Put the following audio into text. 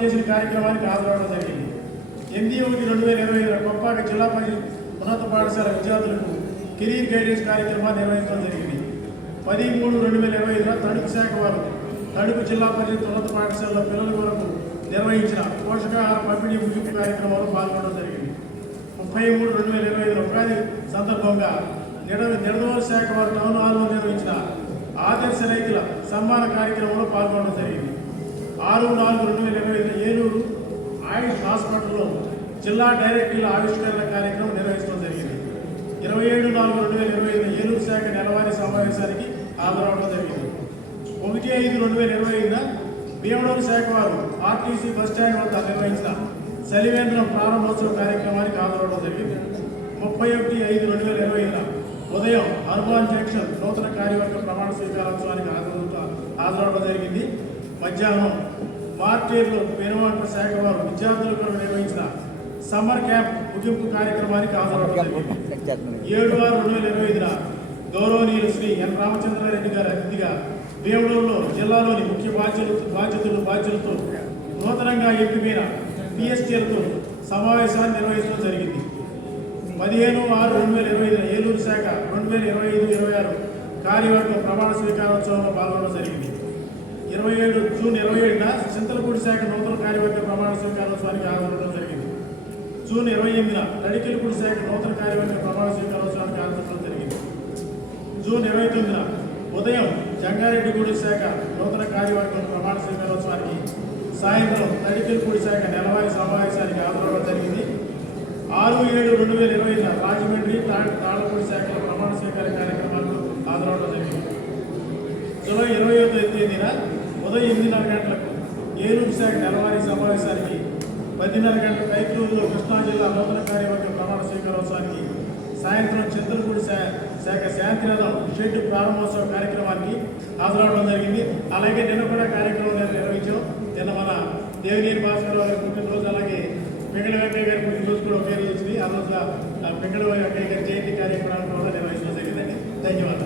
చేసిన కార్యక్రమానికి హాజరవడం జరిగింది. 8/1/2025 కొప్పాక జిల్లా పరిషత్ ఉన్నత పాఠశాల విద్యార్థులకు కెరీర్ గైడెన్స్ కార్యక్రమాన్ని నిర్వహించడం జరిగింది. 10/3/2025 తణుకు శాఖ వారు తణుకు జిల్లా పరిషత్ ఉన్నత పాఠశాలలో పిల్లల కొరకు నిర్వహించిన పోషకాహార పంపిణీ ముగింపు కార్యక్రమంలో పాల్గొనడం జరిగింది. 30/3/2025 ఉగాది సందర్భంగా నిడదవోలు శాఖ వారు టౌన్ హాల్లో నిర్వహించిన ఆదర్శ రైతుల సన్మాన కార్యక్రమంలో పాల్గొనడం జరిగింది. 6/4/2025 ఏలూరు ఆయుష్ హాస్పిటల్లో జిల్లా డైరెక్టర్ల ఆవిష్కరణ కార్యక్రమం నిర్వహించడం జరిగింది. 27/4/2025 ఏలూరు శాఖ నెలవారీ సమావేశానికి హాజరవడం జరిగింది. 1/5/2025 భీమవరం శాఖ వారు ఆర్టీసీ బస్టాండ్ వద్ద నిర్వహించిన శలివేంద్రం ప్రారంభోత్సవ కార్యక్రమానికి హాజరవడం జరిగింది. 31/5/2025 ఉదయం హనుమాన్ జంక్షన్ నూతన కార్యవర్గ ప్రమాణ స్వీకారోత్సవానికి హాజరవడం జరిగింది. మధ్యాహ్నం మార్టేర్లో పెనుమంట శాఖ వారు విద్యార్థుల కొరకు నిర్వహించిన సమ్మర్ క్యాంప్ ముగింపు కార్యక్రమానికి హాజరవడం జరిగింది. 7/6/2025 గౌరవనీయులు శ్రీ ఎన్ రామచంద్రారెడ్డి గారి అతిథిగా భీమవరంలో జిల్లాలోని ముఖ్య బాధ్యులతో నూతనంగా ఎంపికైన పిఎస్టీలతో సమావేశాన్ని నిర్వహించడం జరిగింది. 15/6/2025 ఏలూరు శాఖ 2025-26 కార్యవర్గం ప్రమాణ స్వీకారోత్సవంలో పాల్గొనడం జరిగింది. 27 జూన్ 27 చింతలపూడి శాఖ నూతన కార్యవర్గ ప్రమాణ స్వీకారోత్సవానికి హాజరవడం జరిగింది. జూన్ 28 తడికెలపూడి శాఖ నూతన కార్యవర్గ ప్రమాణ స్వీకారోత్సవానికి హాజరవడం జరిగింది. జూన్ 29 ఉదయం జంగారెడ్డిగూడెం శాఖ నూతన కార్యవర్గం ప్రమాణ స్వీకారోత్సవానికి సాయంత్రం తడికెలపూడి శాఖ నెలవారీ సమావేశానికి హాజరవడం జరిగింది. 6/7/2025 రాజమండ్రి తాళపూడి శాఖల ప్రమాణ స్వీకార కార్యక్రమాలకు హాజరవడం జరిగింది. జూలై 21వ తేదీన ఉదయం 8:30 గంటలకు ఏలూరు శాఖ నెలవారీ సమావేశానికి 10:30 గంటల కైకలూరులో కృష్ణా జిల్లా నూతన కార్యవర్గ ప్రమాణ స్వీకారోత్సవానికి సాయంత్రం చింతలపూడి శాఖ శాంతిరథం షెడ్ ప్రారంభోత్సవ కార్యక్రమానికి హాజరవడం జరిగింది. అలాగే నిన్న కూడా కార్యక్రమం నిర్వహించాం. నిన్న మన దేవినేని భాస్కర్ గారి పుట్టినరోజు, అలాగే పెంగళ వెంకయ్య గారి పుట్టినరోజు కూడా ఒకే రోజు వచ్చింది. ఆ రోజు పెంగళ వెంకయ్య గారి జయంతి కార్యక్రమాన్ని కూడా నిర్వహించడం జరిగిందండి. ధన్యవాదాలు.